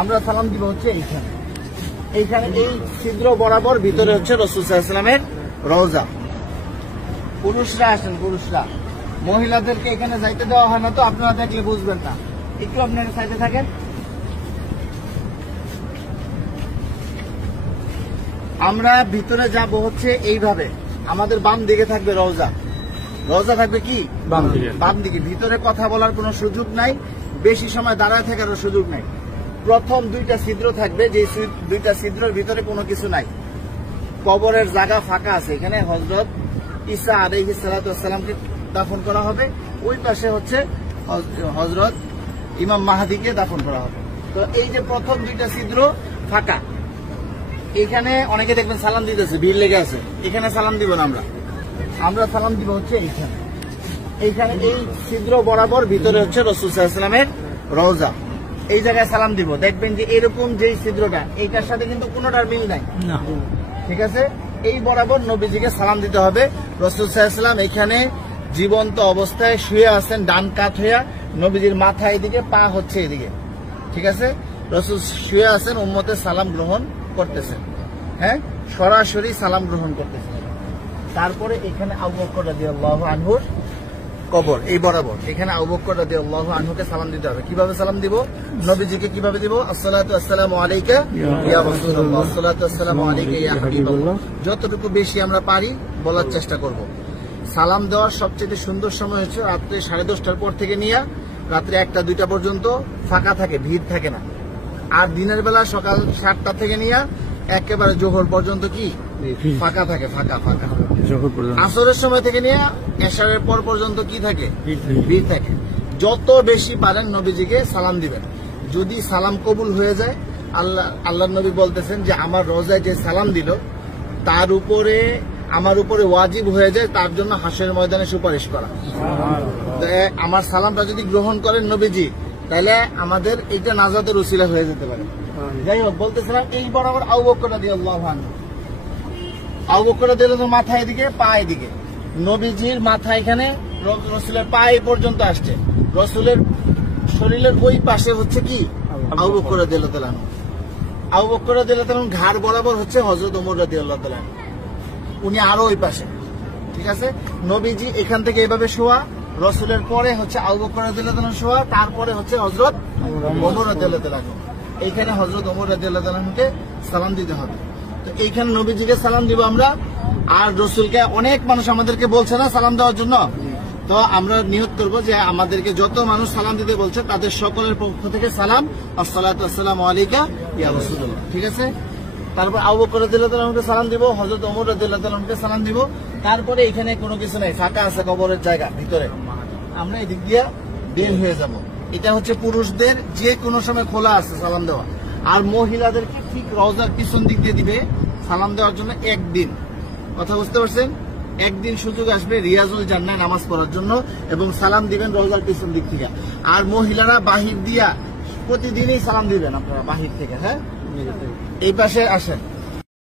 আমরা সালাম দিব হচ্ছে এইখানে। এইখানে এই ছিদ্র বরাবর ভিতরে হচ্ছে রাসূল সাল্লাল্লাহু আলাইহি ওয়াসাল্লামের রওজা। পুরুষরা আসেন, পুরুষরা, মহিলাদেরকে এখানে যাইতে দেওয়া হয় না, তো আপনারা দেখলে বুঝবেন না, একটু আপনারা সাইডে থাকেন। আমরা ভিতরে যাব হচ্ছে এইভাবে, আমাদের বাম দিকে থাকবে রওজা। রওজা থাকবে কি বাম দিকে। ভিতরে কথা বলার কোনো সুযোগ নাই, বেশি সময় দাঁড়ায় থাকার সুযোগ নাই। প্রথম দুইটা ছিদ্র থাকবে, যে দুইটা ছিদ্রের ভিতরে কোনো কিছু নাই, কবরের জায়গা ফাঁকা আছে। এখানে হযরত ঈসা আলাইহিস সালাতু ওয়াস সালামকে দাফন করা হবে, ওই পাশে হচ্ছে হযরত ইমাম মাহদিকে দাফন করা হবে। তো এই যে প্রথম দুইটা ছিদ্র ফাঁকা, এখানে অনেকে দেখবেন সালাম দিতেছে, ভিড় লেগে আছে। এখানে সালাম দিব না, আমরা সালাম দিব হচ্ছে এইখানে। এইখানে এই ছিদ্র বরাবর ভিতরে হচ্ছে রাসূল সাল্লাল্লাহু আলাইহি ওয়াসাল্লামের রওজা। এই জায়গায় সালাম দিব, দেখবেন যে এরকম যেই ছিদ্রটা, এইটার সাথে কিন্তু কোনোটার মিল নাই, ঠিক আছে? এই বরাবর নবীজিকে সালাম দিতে হবে। রাসূল সাল্লাল্লাহু আলাইহি ওয়াসাল্লাম এখানে জীবন্ত অবস্থায় শুয়ে আছেন, ডান কাত হইয়া, নবীজির মাথা এদিকে, পা হচ্ছে এদিকে, ঠিক আছে? রাসূল শুয়ে আছেন, উম্মতের সালাম গ্রহণ করতেছেন, হ্যাঁ, সরাসরি সালাম গ্রহণ করতেছেন। তারপরে এখানে আবু বকর রাদিয়াল্লাহু আনহুর কবর, এই বরাবর এখানে আবু বকর রাদিয়াল্লাহু আনহুকে সালাম দিতে হবে। কিভাবে সালাম দিব? নবীজিকে কিভাবে দিব? আসসালাতু আসসালামু আলাইকা ইয়া রাসূলুল্লাহ, আসসালাতু আসসালামু আলাইকা ইয়া হাবিবাল্লাহ। যতটুকু বেশি আমরা পারি বলার চেষ্টা করব। সালাম দেওয়ার সবচেয়ে সুন্দর সময় হচ্ছে রাত্রে 10:30টার পর থেকে নিয়ে রাত্রে 1টা-2টা পর্যন্ত ফাঁকা থাকে, ভিড় থাকে না। আর দিনের বেলা সকাল 7টা থেকে নিয়ে একেবারে জোহর পর্যন্ত কি ফাঁকা থাকে, ফাঁকা। আসরের সময় থেকে নিয়ে এশারের পর পর্যন্ত কি থাকে? ভিড় থাকে। যত বেশি পারেন নবীজিকে সালাম দিবেন। যদি সালাম কবুল হয়ে যায়, আল্লাহ নবী বলতেছেন যে আমার রওজায় যে সালাম দিল তার উপরে, আমার উপরে ওয়াজিব হয়ে যায় তার জন্য হাসরের ময়দানে সুপারিশ করা। আমার সালামটা যদি গ্রহণ করেন নবীজি, তাহলে আমাদের এইটা নাজাতের উসিলা হয়ে যেতে পারে। যাই হোক, বলতেছিলাম এই বরাবর আবু বকর রাদিয়াল্লাহু আনহু, আবু বকর রাদিয়াল্লাহু আনহু মাথা এদিকে, পা এদিকে। নবীজির মাথা এখানে, রাসূলের পা এই পর্যন্ত আসছে, রাসূলের শরীরের ওই পাশে হচ্ছে কি আবু বকর রাদিয়াল্লাহু তাআলা। আবু বকর রাদিয়াল্লাহু তাআলা ঘাড় বরাবর হচ্ছে হযরত ওমর রাদিয়াল্লাহু তাআলা, উনি আরো ওই পাশে, ঠিক আছে? নবীজি এখান থেকে এইভাবে শোয়া, রাসূলের পরে হচ্ছে আবু বকর রাদিয়াল্লাহু তাআলা শোয়া, তারপরে হচ্ছে হযরত ওমর রাদিয়াল্লাহু তাআলা। এইখানে হযরত ওমর রাদিয়াল্লাহু তাআলাকে সালাম দিতে হবে। তো এইখানে নবীজিকে সালাম দিব আমরা। আর রাসূলকে অনেক মানুষ আমাদেরকে বলছে না সালাম দেওয়ার জন্য, তো আমরা নিয়ত করবো যে আমাদেরকে যত মানুষ সালাম দিতে বলছে তাদের সকলের পক্ষ থেকে সালাম, আসসালাতু আসসালামু আলাইকা ইয়া রাসূলুল্লাহ, ঠিক আছে? তারপর আবু বকর রাদিয়াল্লাহু তাআলাকে সালাম দিব, হযরত ওমর রাদিয়াল্লাহু তাআলাকে সালাম দিব। তারপরে এখানে কোনো কিছু নাই, ফাঁকা আছে কবরের জায়গা ভিতরে, আমরা এদিক দিয়ে বের হয়ে যাব। এটা হচ্ছে পুরুষদের যে কোনো সময় খোলা আছে সালাম দেওয়া। আর মহিলাদেরকে ঠিক রওজার পিছন দিক দিয়ে দিবে সালাম দেওয়ার জন্য একদিন। কথা বুঝতে পারছেন? একদিন সুযোগ আসবে রিয়াজুল জান্নাহ নামাজ পড়ার জন্য, এবং সালাম দিবেন রওজার পিছন দিক থেকে। আর মহিলারা বাহির দিয়া প্রতিদিনই সালাম দিবেন আপনারা বাহির থেকে, হ্যাঁ? এই পাশে আসেন।